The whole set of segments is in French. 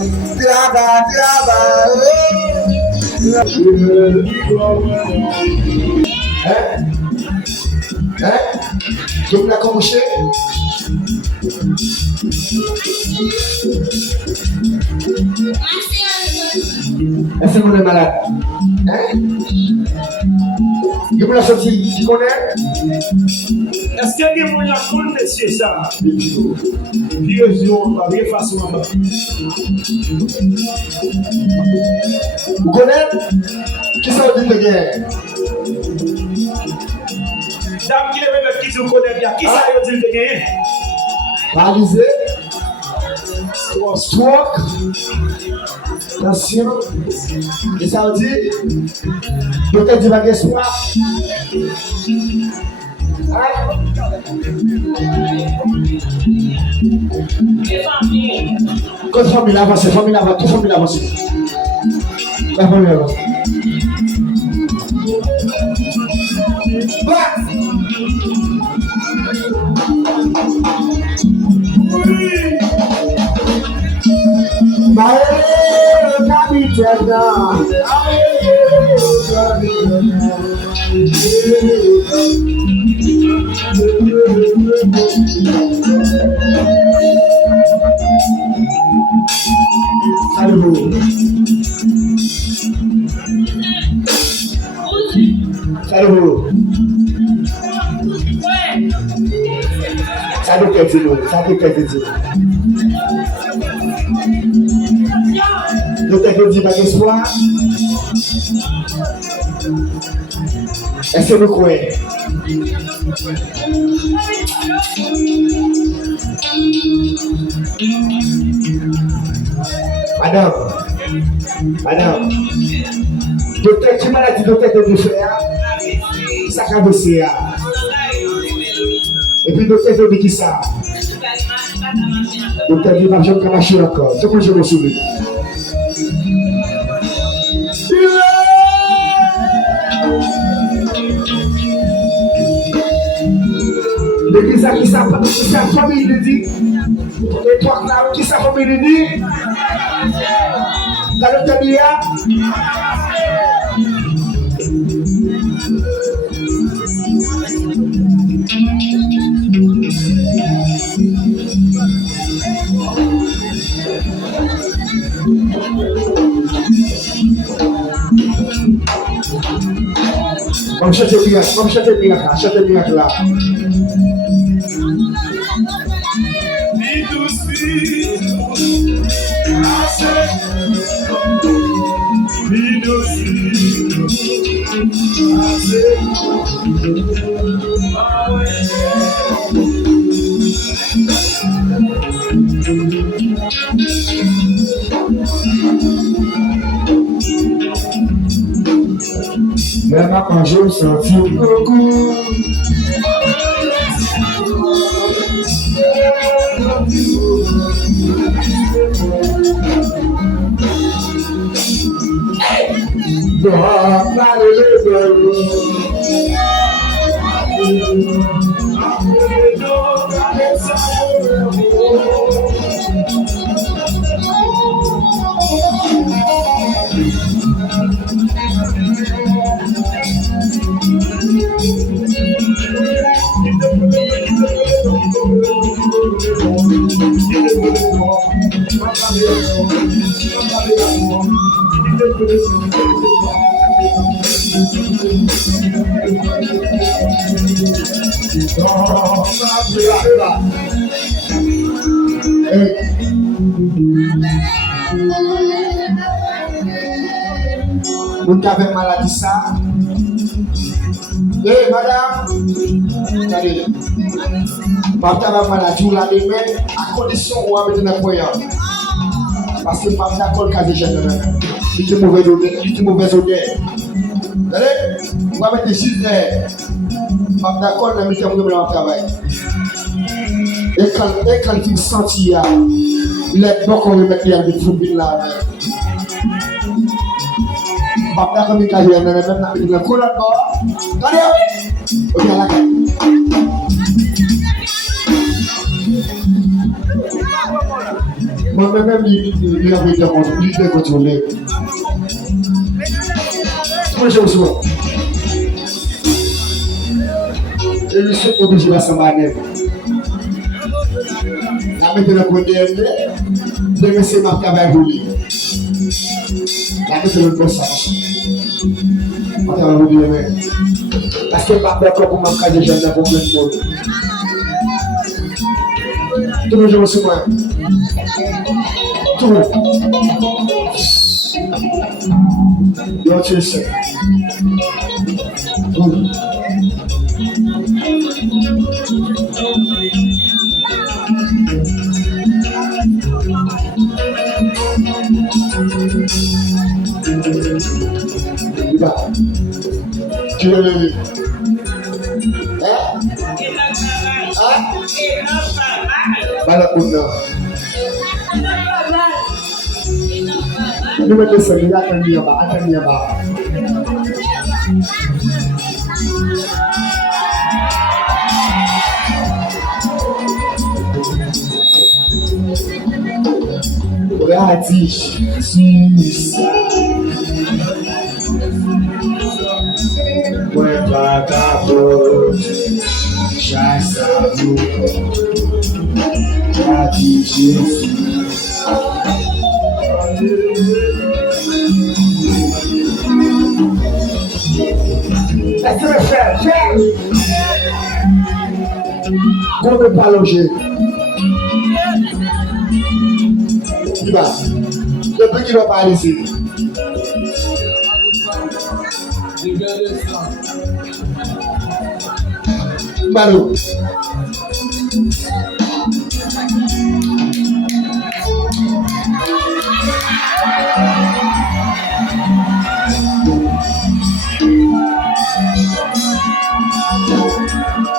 Tu me l'as commencé? Est-ce que vous êtes malade? Tu me l'as sorti, tu connais? Est-ce que vous avez monsieur ça? Vieux on va bien facilement. Vous connaissez? Qui ça veut dire de guerre? Dame qui est qui vous connaît bien, qui ça veut dire de guerre? Paralysé, stroke, tension, et ça veut dire peut-être du bagage soir. Quand famille avance, toute famille avance. La famille avance. Est-ce que vous croyez? Madame, docteur, qui m'a dit docteur de faire ça a baissé. Et puis docteur de dit qui ça? Docteur dit ma jambe marcher encore. Tout le je me souviens. Qui sa famille de dit? Et toi, qui sa famille de dit? Dans le tabia? Vamos chercher miracle là. Même à manger, on sortit beaucoup. Vous avez maladie ça? Eh madame, regardez. Papa avez maladie ou la demain à condition où on met dans foyer. Parce que papa d'accord qu'à déjà il est mauvais odeur. Regardez, on va mettre des 6 heures. Papa d'accord de mettre mon travail. Et quand il sentit les blocs on va mettre des fourmis là. Papa comme il a dit même dans le courant regardez OK là Moi-même, il avait été contrôlé. Bonjour, bonsoir. Et je suis obligé de s'en aller. La mettre dans le côté, de me laisser ma travail rouler. La mettre dans le passage. Ma travail rouler. Parce que ma père, comme ma frère, j'ai un problème de monde. Tout le monde, c'est moi. Tout le monde. Yo, tu sais. Tu veux le dire? Hein? Voilà pour nous. Nous mettons ça, il attend là-bas. Ouais, pas capot, chasse à vous, est-ce que le frère, qu'on ne peut pas loger. Il va. Depuis qu'il va pas aller ici. Malo.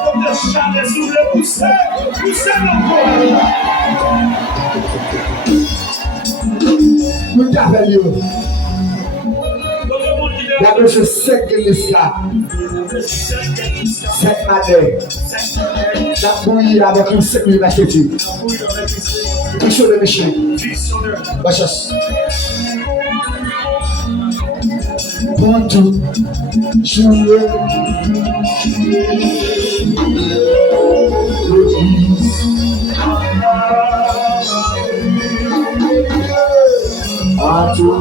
Comme le chalet sous le poussin encore. Nous t'appelions. La monsieur sec de l'islam. Cette madère. La bouillie avec une sec de la chétie. Tout sur le méchant. Bachas. Pour tout jouer. À tout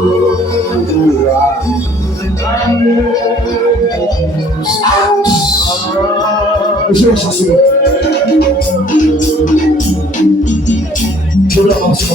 je vais chasser. Je vais avancer.